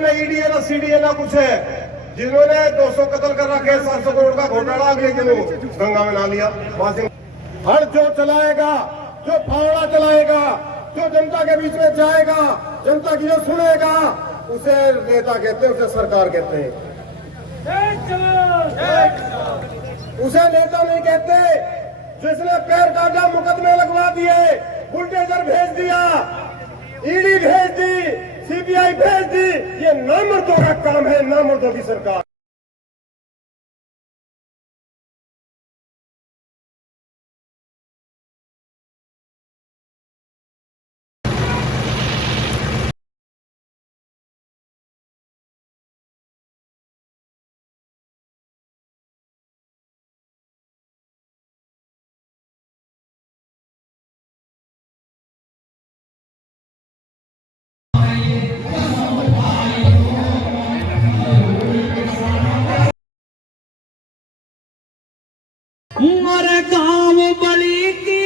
न ईडी है ना सीडी है ना कुछ है, जिन्होंने 200 कत्ल कर रखे 700 करोड़ का घोटाला अगले दिनों गंगा में ना लिया। हर जो चलाएगा, जो फावड़ा चलाएगा, जो जनता के बीच में जाएगा, जनता की जो सुनेगा, उसे नेता कहते हैं, उसे सरकार कहते हैं। उसे नेता नहीं कहते। जिसने पैर काटा, मुकदमे लगवा दिए, बुलडोजर भेज दिया, ईडी भेज दी, सीबीआई भेज दी, ये नामर्दों का काम है, नामर्दों की सरकार। हमारे गांव बली की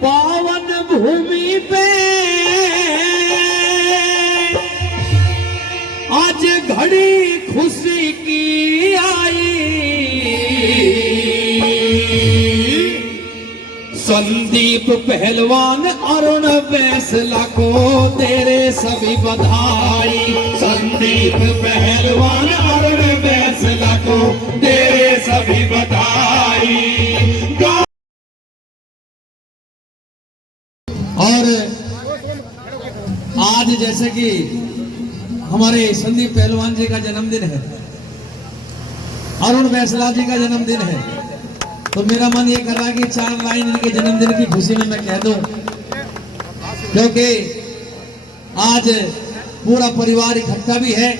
पावन भूमि पे आज घड़ी खुशी की आई। संदीप पहलवान अरुण फैसला को तेरे सभी बधाई। संदीप पहलवान अरुण फैसला को तेरे सभी बधाई। और आज जैसे कि हमारे संदीप पहलवान जी का जन्मदिन है, अरुण फैसला जी का जन्मदिन है, तो मेरा मन ये कर रहा है कि 4 लाइन इनके जन्मदिन की खुशी में मैं कह दूं, क्योंकि आज पूरा परिवार इकट्ठा भी है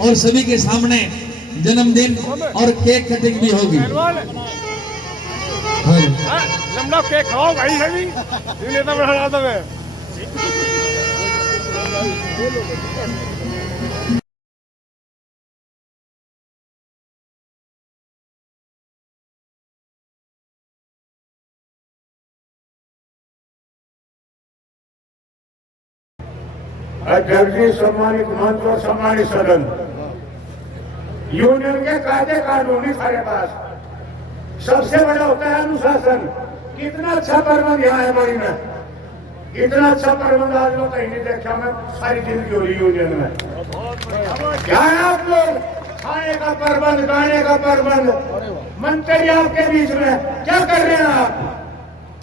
और सभी के सामने जन्मदिन और केक कटिंग भी होगी। लंबा केक खाओ भाई, है नेता बढ़ा दो। अध्यक्ष जी, सम्मानित मंच और सम्मानित सदन, यूनियन के कायदे कानूनी सारे पास सबसे बड़ा होता है अनुशासन। कितना अच्छा प्रबंध यहाँ है बड़ी में, इतना अच्छा प्रबंध आज लोग कहीं नहीं देखा। मैं सारी जिंदगी हो रही यूनियन में। क्या है आप लोग, खाने का प्रबंध, गाने का प्रबंध, मंत्री आपके बीच में क्या कर रहे हैं आप?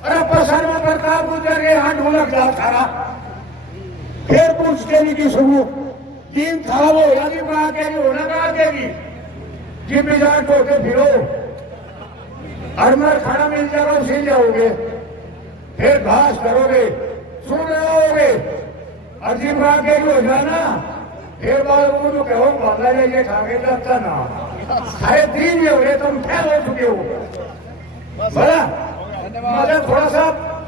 अरे प्रसन्न में प्रताप गुजर के यहाँ ढोलक जा सारा फिर पुरुष के लिए शुरू 3 था वो यानी बना के भी होना का के भी जिम भी जाए टोटे फिरो हरमर खाना मिल जाएगा, उसी जाओगे, फिर घास करोगे, सुन रहोगे, अजीब आगे भी हो जाना, फिर बाद वो कहो बाला ये खागे लगता ना सारे 3 ही हो गए, तुम फैल हो चुके हो। बोला मतलब थोड़ा सा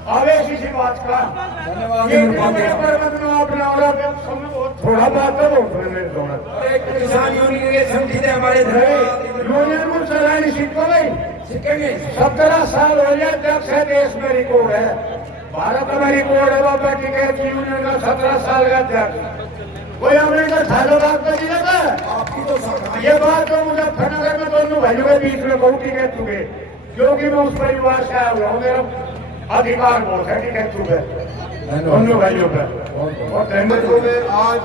आवेश इसी बात का थोड़ा बात किसान यूनियन के समझते हमारे यूनियन को चलानी सीखो नहीं सीखेंगे। 17 साल हो गया अध्यक्ष है, देश में रिकॉर्ड है, भारत में रिकॉर्ड है बाबा की यूनियन का 17 साल का अध्यक्ष। कोई हमने का ढालो बात कर दिया था आपकी, तो ये बात तो मुजफ्फरनगर में दोनों भाइयों के बीच में बहुत ही कह चुके, क्योंकि मैं उस परिवार से आया हुआ हूँ, मेरा अधिकार बहुत है, ठीक है चुके दोनों भाइयों पर। और तहमदों में आज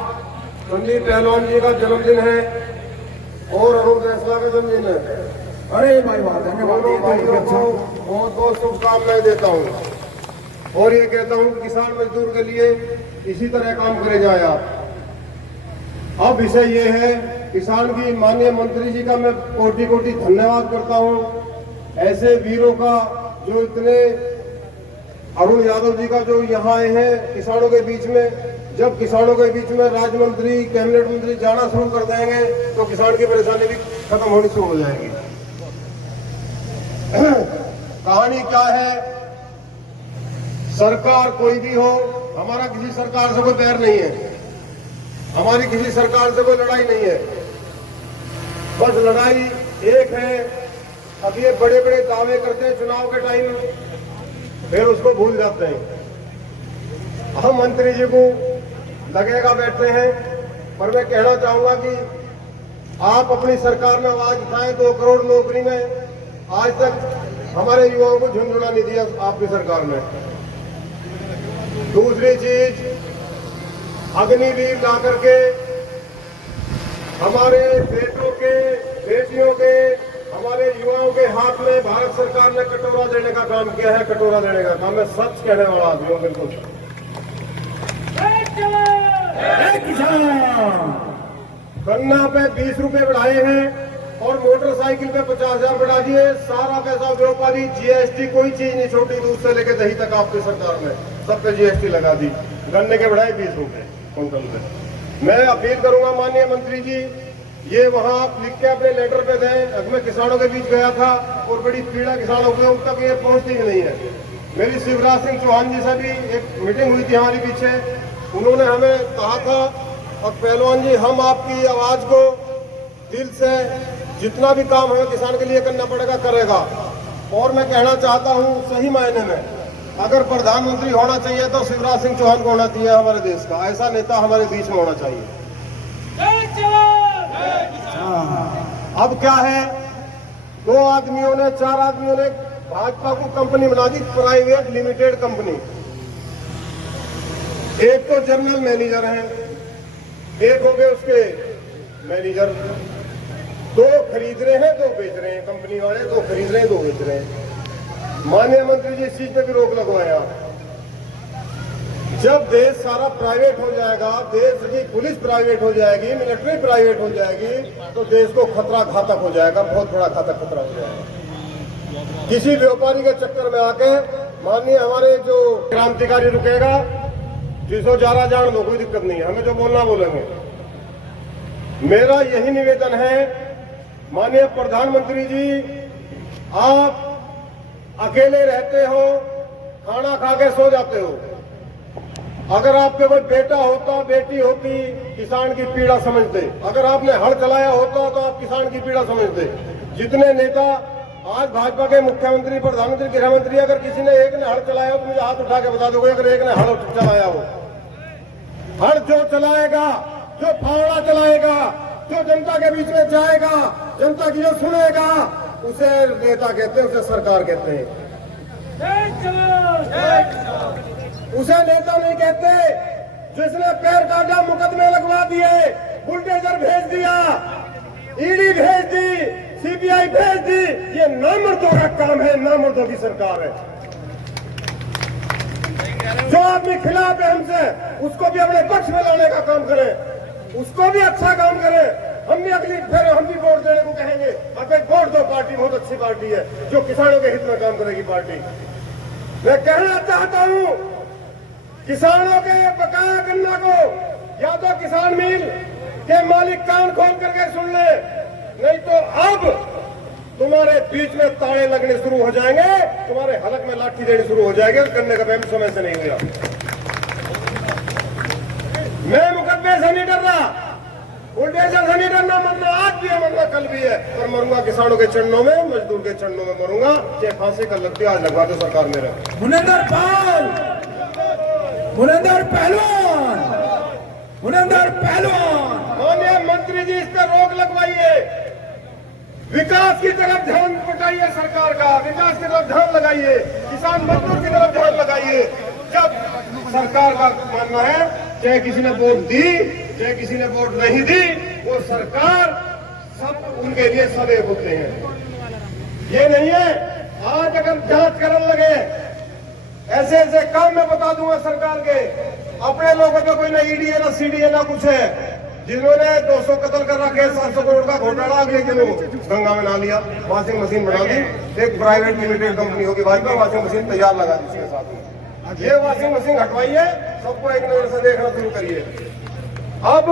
संदीप पहलवान जी का जन्मदिन है और अरुण फैसला का जन्मदिन है। अरे भाई दोनों भाइयों को बहुत बहुत शुभकामनाएं देता हूँ और ये कहता हूँ किसान मजदूर के लिए इसी तरह काम करे जाए आप। अब विषय ये है, किसान की माननीय मंत्री जी का मैं कोटि कोटि धन्यवाद करता हूँ। ऐसे वीरों का जो इतने, अरुण यादव जी का जो यहाँ आए हैं किसानों के बीच में, जब किसानों के बीच में राज्य मंत्री, कैबिनेट मंत्री जाना शुरू कर देंगे तो किसान की परेशानी भी खत्म होनी शुरू हो जाएगी। कहानी क्या है, सरकार कोई भी हो, हमारा किसी सरकार से कोई बैर नहीं है, हमारी किसी सरकार से कोई लड़ाई नहीं है, बस लड़ाई एक है। अब ये बड़े बड़े दावे करते हैं चुनाव के टाइम, फिर उसको भूल जाते हैं। हम मंत्री जी को लगेगा बैठते हैं, पर मैं कहना चाहूंगा कि आप अपनी सरकार में आवाज उठाएं। 2 करोड़ नौकरी में आज तक हमारे युवाओं को झुंझुना नहीं दिया आपकी सरकार ने। दूसरी चीज, अग्निवीर ला करके हमारे बेटों के, बेटियों के, हमारे युवाओं के हाथ में भारत सरकार ने कटोरा देने का काम किया है। कटोरा देने का काम, मैं सच कहने वाला आदमी हूं, बिल्कुल। गन्ना पे 20 रुपए बढ़ाए हैं और मोटरसाइकिल पे 50,000 बढ़ा दिए। सारा पैसा व्यापारी, जीएसटी, कोई चीज नहीं छोटी, दूध से लेके दही तक आपकी सरकार ने सब पे जीएसटी लगा दी। गन्ने के बढ़ाए 20 रुपए क्विंटल पे। मैं अपील करूंगा माननीय मंत्री जी, ये वहां आप लिख के अपने लेटर पे दें। मैं किसानों के बीच गया था और बड़ी पीड़ा किसानों को, उन तक ये पहुंचती ही नहीं है। मेरी शिवराज सिंह चौहान जी से भी एक मीटिंग हुई थी हमारी पीछे, उन्होंने हमें कहा था, और पहलवान जी हम आपकी आवाज को दिल से जितना भी काम हमें किसान के लिए करना पड़ेगा करेगा। और मैं कहना चाहता हूं सही मायने में अगर प्रधानमंत्री होना चाहिए तो शिवराज सिंह चौहान को होना चाहिए हमारे देश का। ऐसा नेता हमारे बीच में होना चाहिए। अब क्या है, 2 आदमियों ने, 4 आदमियों ने भाजपा को कंपनी बना दी, प्राइवेट लिमिटेड कंपनी। एक तो जनरल मैनेजर हैं, एक हो गए उसके मैनेजर। 2 खरीद रहे हैं, 2 बेच रहे हैं। कंपनी वाले 2 खरीद रहे हैं, 2 बेच रहे हैं। माननीय मंत्री जी इस चीज पे भी रोक लगवाए आप। जब देश सारा प्राइवेट हो जाएगा, देश की पुलिस प्राइवेट हो जाएगी, मिलिट्री प्राइवेट हो जाएगी, तो देश को खतरा घातक हो जाएगा, बहुत बड़ा घातक खतरा हो जाएगा। किसी व्यापारी के चक्कर में आके माननीय हमारे जो क्रांतिकारी रुकेगा, जिसको जारा जान दो, कोई दिक्कत नहीं है, हमें जो बोलना बोलेंगे। मेरा यही निवेदन है माननीय प्रधानमंत्री जी, आप अकेले रहते हो, खाना खा के सो जाते हो। अगर आपके कोई बेटा होता, बेटी होती, किसान की पीड़ा समझते। अगर आपने हल चलाया होता तो आप किसान की पीड़ा समझते। जितने नेता आज भाजपा के मुख्यमंत्री, प्रधानमंत्री, गृह मंत्री, अगर किसी ने एक ने हल चलाया हो तो मुझे हाथ उठा के बता दोगे अगर एक ने हल चलाया हो। हल जो चलाएगा, जो फावड़ा चलाएगा, जो जनता के बीच में जाएगा, जनता की जो सुनेगा, उसे नेता कहते हैं, उसे सरकार कहते हैं। उसे नेता नहीं कहते। जिसने पैर काटा, मुकदमे लगवा दिए, बुलडोजर भेज दिया, ईडी भेज दी, सीबीआई भेज दी, ये नामर्दों का काम है, नामर्दों की सरकार है। जो आदमी खिलाफ है हमसे, उसको भी अपने पक्ष में लाने का काम करें, उसको भी अच्छा काम करें। हम भी अगली फिर हम भी वोट देने को कहेंगे। अब एक वोट दो, पार्टी बहुत अच्छी पार्टी है जो किसानों के हित में काम करेगी पार्टी। मैं कहना चाहता हूं किसानों के बकाया गन्ना को या तो किसान मिल के मालिक कान खोल करके सुन ले, नहीं तो अब तुम्हारे बीच में ताड़े लगने शुरू हो जाएंगे, तुम्हारे हलक में लाठी देनी शुरू हो जाएगी। गन्ने का बैम समय से नहीं हुआ। मैं मुकदमे से नहीं डर रहा, बुलडोजर से नहीं डरना। मरना आज भी है, मरना कल भी है, पर मरूंगा किसानों के चरणों में, मजदूर के चरणों में मरूंगा। चाहे फांसी का लगती आज लगवा दो सरकार मेरे। मुनिंदर पाल, मुनिंदर पहलवान, मुनिंदर पहलवान। माननीय मंत्री जी, इस पर रोक लगवाइए। विकास की तरफ ध्यान बटाइए सरकार का, विकास की तरफ ध्यान लगाइए, किसान मजदूर की तरफ ध्यान लगाइए। जब सरकार का मानना है, चाहे किसी ने वोट दी, चाहे किसी ने वोट नहीं दी, वो सरकार सब उनके लिए सब एक होते हैं। ये नहीं है आज अगर जांच करने लगे, ऐसे ऐसे काम मैं बता दूंगा सरकार के। अपने लोगों पे कोई ना ईडी है, ना सीडी है, ना कुछ है। जिन्होंने 200 कत्ल कर रखे, 700 करोड़ का घोटाला, अगले दिनों गंगा में ना लिया, वॉशिंग मशीन बना दी। एक प्राइवेट लिमिटेड कंपनी होगी भाजपा, वॉशिंग मशीन तैयार लगा दी इसके साथ में। ये वॉशिंग मशीन हटवाइए, सबको एक नजर से देखना शुरू करिए। अब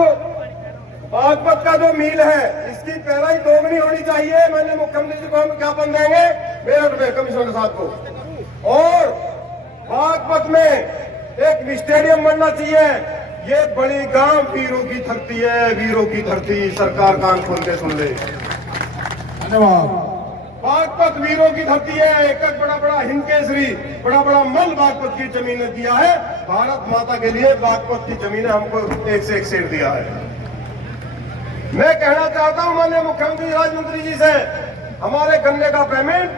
बागपत का जो मिल है, इसकी पैराई दोगुनी होनी चाहिए। मैंने मुख्यमंत्री जी को हम ज्ञापन देंगे मेरठ में कमिश्नर साहब को। और बागपत में एक स्टेडियम बनना चाहिए। ये बड़ी गांव वीरों की धरती है, वीरों की धरती। सरकार कान खोल के सुन ले। धन्यवाद। बागपत वीरों की धरती है। एक एक बड़ा बड़ा हिंद केसरी, बड़ा बड़ा मल बागपत की जमीन ने दिया है। भारत माता के लिए बागपत की जमीन ने हमको एक से एक शेर दिया है। मैं कहना चाहता हूं माननीय मुख्यमंत्री राजमंत्री जी से, हमारे गन्ने का पेमेंट,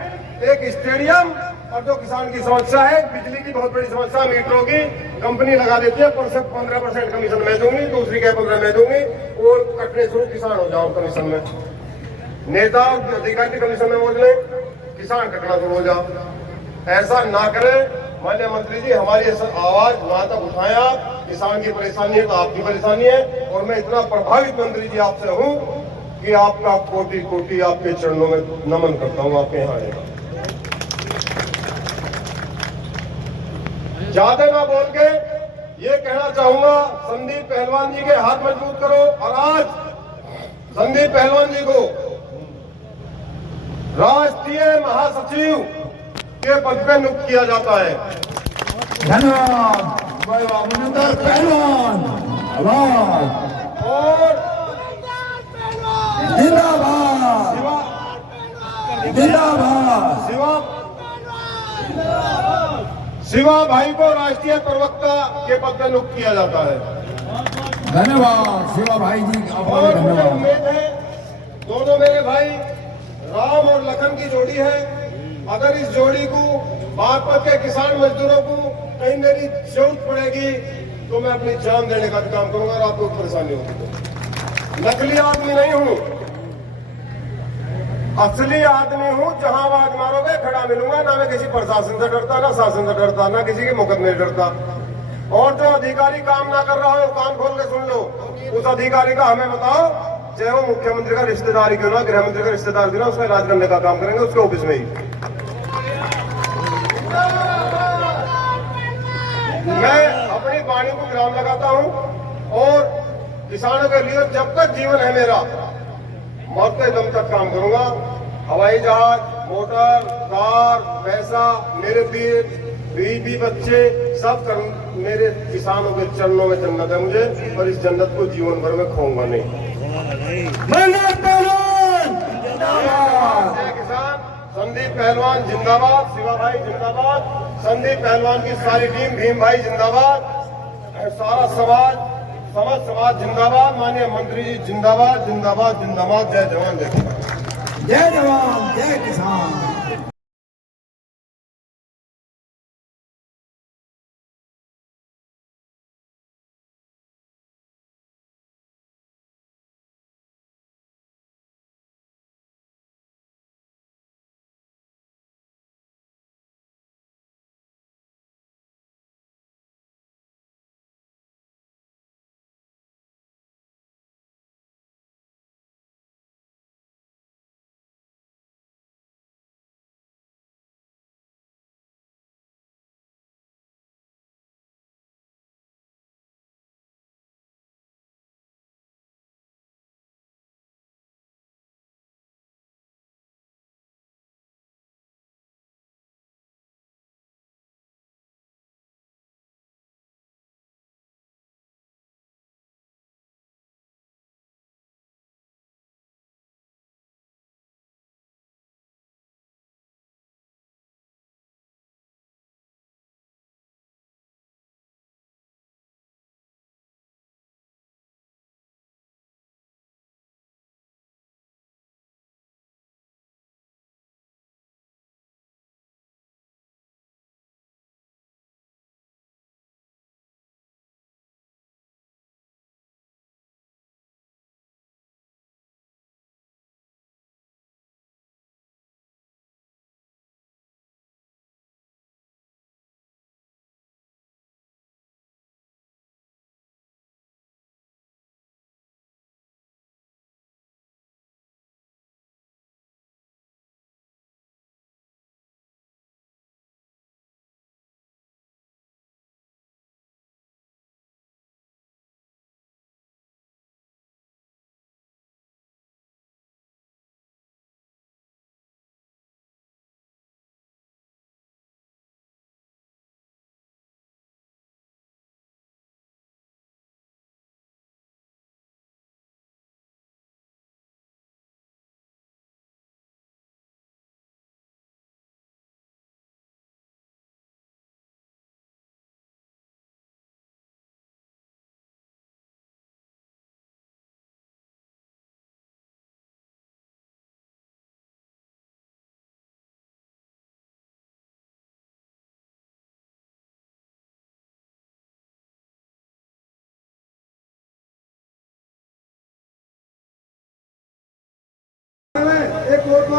एक स्टेडियम और जो किसान की समस्या है, बिजली की बहुत बड़ी समस्या, मीटरों की कंपनी लगा देती है, 15% कमीशन मैं दूंगी, दूसरी क्या 15 मैं दूंगी, और कटने शुरू, किसान हो जाओ कमीशन में, नेता अधिकारी कमीशन में बोल ले, किसान कटना शुरू हो जाओ। ऐसा ना करें माननीय मंत्री जी, हमारी आवाज वहां तक उठाएं आप। किसान की परेशानी है तो आपकी परेशानी है, और मैं इतना प्रभावित मंत्री जी आपसे हूं कि आपका कोटि कोटि आपके चरणों में नमन करता हूं। आपके यहाँ आएगा, ज्यादा ना बोल के ये कहना चाहूंगा, संदीप पहलवान जी के हाथ मजबूत करो। और आज संदीप पहलवान जी को राष्ट्रीय महासचिव के पद पर नियुक्त किया जाता है। धन्यवाद मनिंदर पहलवान। और जिंदाबाद जिंदाबाद। शिवा भाई को राष्ट्रीय प्रवक्ता के पद पर नियुक्त किया जाता है। धन्यवाद शिवा भाई जी का और मुझे धन्यवाद। उम्मीद है दोनों मेरे भाई राम और लखन की जोड़ी है। अगर इस जोड़ी को, बागपत के किसान मजदूरों को कहीं मेरी जरूरत पड़ेगी तो मैं अपनी जान देने का भी काम करूंगा, और आपको परेशानी होगी तो। नकली आदमी नहीं हूं, असली आदमी हूं। जहां आवाज मारोगे खड़ा मिलूंगा। ना मैं किसी प्रशासन से डरता, ना शासन से डरता, ना किसी के मुकदमे से डरता। और जो अधिकारी काम ना कर रहा हो, कान खोल के सुन लो, उस अधिकारी का हमें बताओ, चाहे वो मुख्यमंत्री का रिश्तेदार क्यों ना, गृह मंत्री का रिश्तेदार क्यों ना, उसका इलाज करने का काम करेंगे उसके ऑफिस में ही। मैं अपनी वाणी को विराम लगाता हूं, और किसानों के लिए जब तक जीवन है मेरा, मरते दम तक काम करूंगा। हवाई जहाज, मोटर, कार, पैसा, मेरे बीवी बच्चे सब मेरे किसानों के चरणों में जन्नत है मुझे, और इस जन्नत को जीवन भर में खोऊंगा नहीं। जय किसान। संदीप पहलवान जिंदाबाद, शिवा भाई जिंदाबाद, संदीप पहलवान की सारी टीम, भीम भाई जिंदाबाद, सारा समाज, समस्त समाज जिंदाबाद। माननीय मंत्री जी जिंदाबाद जिंदाबाद जिंदाबाद। जय जवान जय किसान। जय जवान जय किसान।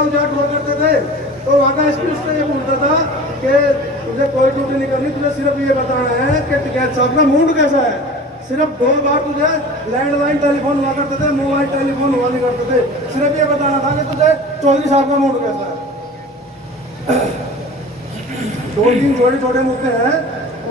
गांव जाट हुआ करते थे, तो वहाँ का एसपी उससे ये बोलता था कि तुझे कोई ड्यूटी नहीं करनी, तुझे सिर्फ ये बताना है कि टिकैत साहब का मूड कैसा है। सिर्फ 2 बार तुझे लैंडलाइन टेलीफोन हुआ करते थे, मोबाइल टेलीफोन हुआ नहीं करते थे। सिर्फ ये बताना था कि तुझे चौधरी साहब का मूड कैसा है। 2-3 छोटे मुद्दे हैं।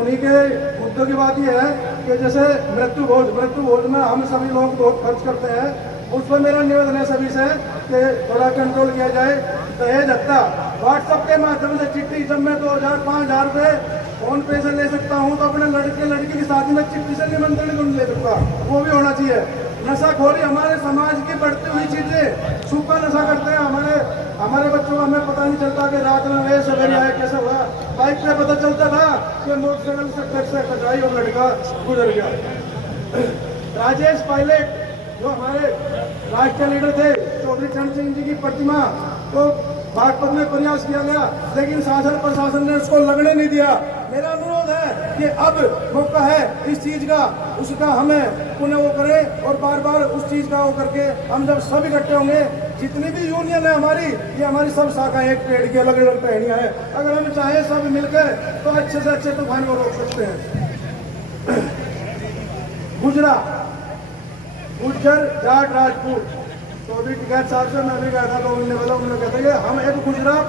उन्हीं के मुद्दों की बात यह है कि जैसे मृत्यु भोज में हम सभी लोग बहुत खर्च करते हैं, उस पर मेरा निवेदन है सभी से कि थोड़ा कंट्रोल किया जाए। दहेज हत्या व्हाट्सएप के माध्यम से चिट्ठी, जब मैं 2000-5000 रुपये फोन पे से ले सकता हूँ तो अपने लड़की की शादी में चिट्ठी से निमंत्रण क्यों नहीं ले सकता, वो भी होना चाहिए। नशाखोरी हमारे समाज की बढ़ती हुई चीजें, सूखा नशा करते हैं हमारे बच्चों को, हमें पता नहीं चलता कि रात में वे सवेरे आए कैसे हुआ। बाइक पे पता चलता था कि मोटरसाइकिल से ट्रक से टकराई और लड़का गुजर गया। राजेश पायलट जो हमारे राष्ट्रीय लीडर थे, चौधरी चरण सिंह जी की प्रतिमा तो बागपत में प्रयास किया गया, लेकिन शासन प्रशासन ने उसको लगने नहीं दिया। मेरा अनुरोध है कि अब मौका है इस चीज का, उसका हमें पुनः वो करें और बार बार उस चीज का वो करके हम जब सब इकट्ठे होंगे, जितनी भी यूनियन है हमारी, ये हमारी सब शाखा एक पेड़ की अलग अलग टहनियां है। अगर हम चाहे सब मिलकर तो अच्छे से अच्छे तूफान को रोक सकते हैं। गुज्जर जाट राजपूत, तो अभी टिकैत साहब से मैं भी गया था 2 महीने पहले, उन्होंने कहते हैं हम एक गुजरात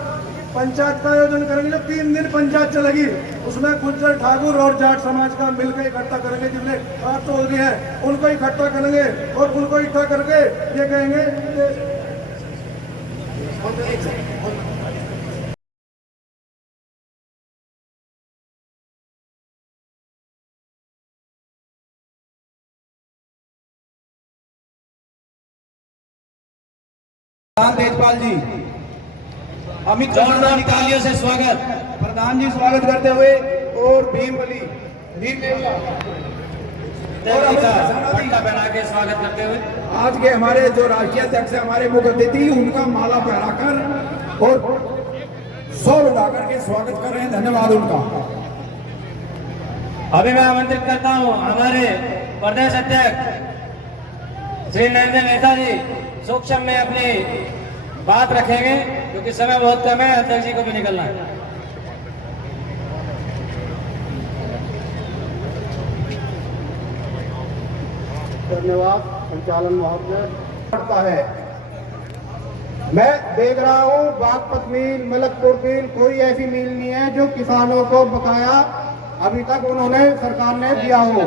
पंचायत का आयोजन करेंगे जो 3 दिन पंचायत चलेगी, उसमें गुज्जर ठाकुर और जाट समाज का मिलकर इकट्ठा करेंगे, जितने आप चौधरी हैं उनको इकट्ठा करेंगे और उनको इकट्ठा करके ये कहेंगे कि तेजपाल जी, अमित जोरदार तालियों से स्वागत। प्रधान जी स्वागत करते हुए, और भीम अली पट्टा पहना के स्वागत करते हुए आज के हमारे जो राष्ट्रीय अध्यक्ष हमारे मुख्य अतिथि, उनका माला पहनाकर और सौर उड़ाकर के स्वागत कर रहे हैं। धन्यवाद उनका। अभी मैं आमंत्रित करता हूं हमारे प्रदेश अध्यक्ष श्री नरेंद्र नेता जी सूक्ष्म में अपनी बात रखेंगे, क्योंकि समय बहुत कम है, अध्यक्ष जी को भी निकलना है। धन्यवाद संचालन महोदय करता है। मैं देख रहा हूँ बागपत मिल, मलकपुर मिल, कोई ऐसी मिल नहीं है जो किसानों को बकाया अभी तक उन्होंने सरकार ने दिया हो।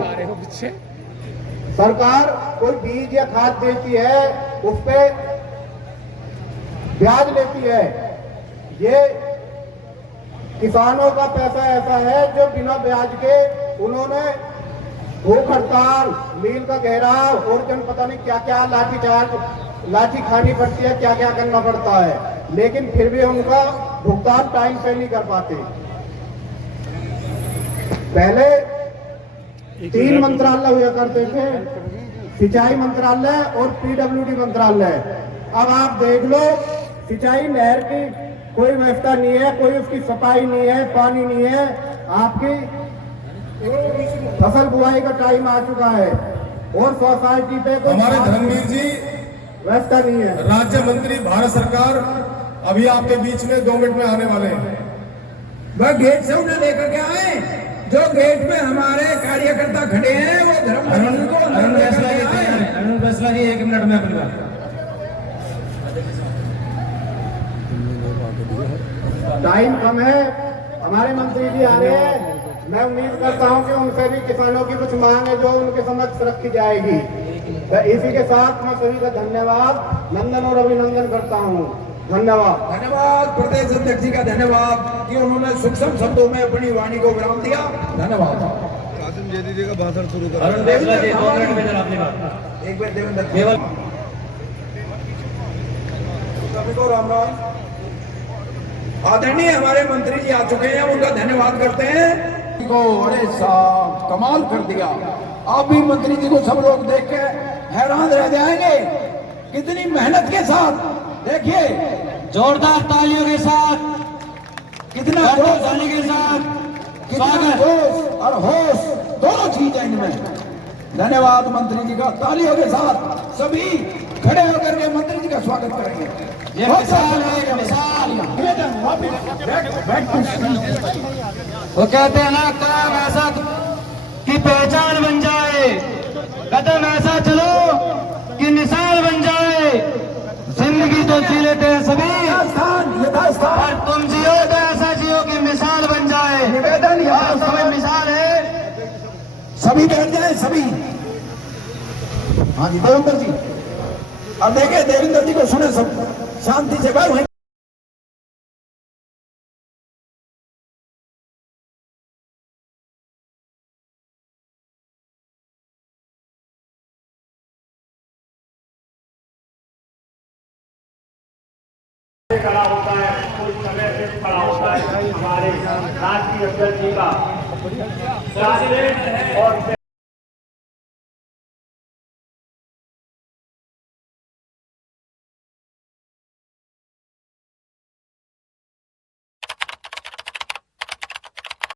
सरकार कोई बीज या खाद देती है, उस पे ब्याज लेती है। ये किसानों का पैसा ऐसा है जो बिना ब्याज के उन्होंने भूख हड़ताल, मील का घेराव और जन पता नहीं क्या क्या लाठी खानी पड़ती है, क्या क्या करना पड़ता है, लेकिन फिर भी उनका भुगतान टाइम पे नहीं कर पाते। पहले 3 मंत्रालय हुआ करते थे, सिंचाई मंत्रालय और पीडब्ल्यूडी मंत्रालय। अब आप देख लो, सिंचाई नहर की कोई व्यवस्था नहीं है, कोई उसकी सफाई नहीं है, पानी नहीं है। आपकी फसल बुआई का टाइम आ चुका है और सोसाइटी पे तो हमारे धर्मवीर जी व्यवस्था नहीं है। राज्य मंत्री भारत सरकार अभी आपके बीच में 2 मिनट में आने वाले हैं। वह गेट से उन्हें लेकर के आए, जो गेट में हमारे कार्यकर्ता खड़े हैं वो धर्म को अरुण फैसला जी 1 मिनट में अपनी बात। टाइम कम है, हमारे मंत्री जी आ रहे हैं। मैं उम्मीद करता हूं कि उनसे भी किसानों की कुछ मांग है जो उनके समक्ष रखी जाएगी। तो इसी के साथ मैं सभी का धन्यवाद, नंदन और अभिनंदन करता हूं। धन्यवाद। धन्यवाद प्रदेश अध्यक्ष जी का, धन्यवाद कि उन्होंने सूक्ष्म शब्दों में अपनी वाणी को विराम दिया। धन्यवाद। का भाषण शुरू कर। अरुण फैसला जी 2 मिनट में अपनी बात। एक बार देवेंद्र केवल सभी को राम राम। आदरणीय हमारे मंत्री जी आ चुके हैं, उनका धन्यवाद करते हैं। अरे साहब कमाल कर दिया। आप भी मंत्री जी को सब लोग देख के हैरान रह जाएंगे, कितनी मेहनत के साथ। देखिए जोरदार तालियों के साथ, कितना जोश ताली के साथ कितना जोश और होश दोनों चीज है इनमें। धन्यवाद मंत्री जी का, तालियों के साथ सभी खड़े होकर के मंत्री जी का स्वागत करेंगे। ये मिसाल है, ये मिसाल। वो कहते हैं ना, काम ऐसा कि पहचान बन जाए, कदम ऐसा चलो कि मिसाल बन जाए। जिंदगी तो जी लेते हैं सभी, और तुम जियो तो ऐसा जियो कि मिसाल बन जाए। निवेदन और समय मिसाल है। सभी बैठ जाए, सभी। हाँ जी, देवेंद्र जी, अब देखे देवेंद्र जी को सुने सब शांति से बात। खड़ा होता है, कुछ समय से खड़ा होता है हमारे राष्ट्रीय अध्यक्ष जी का और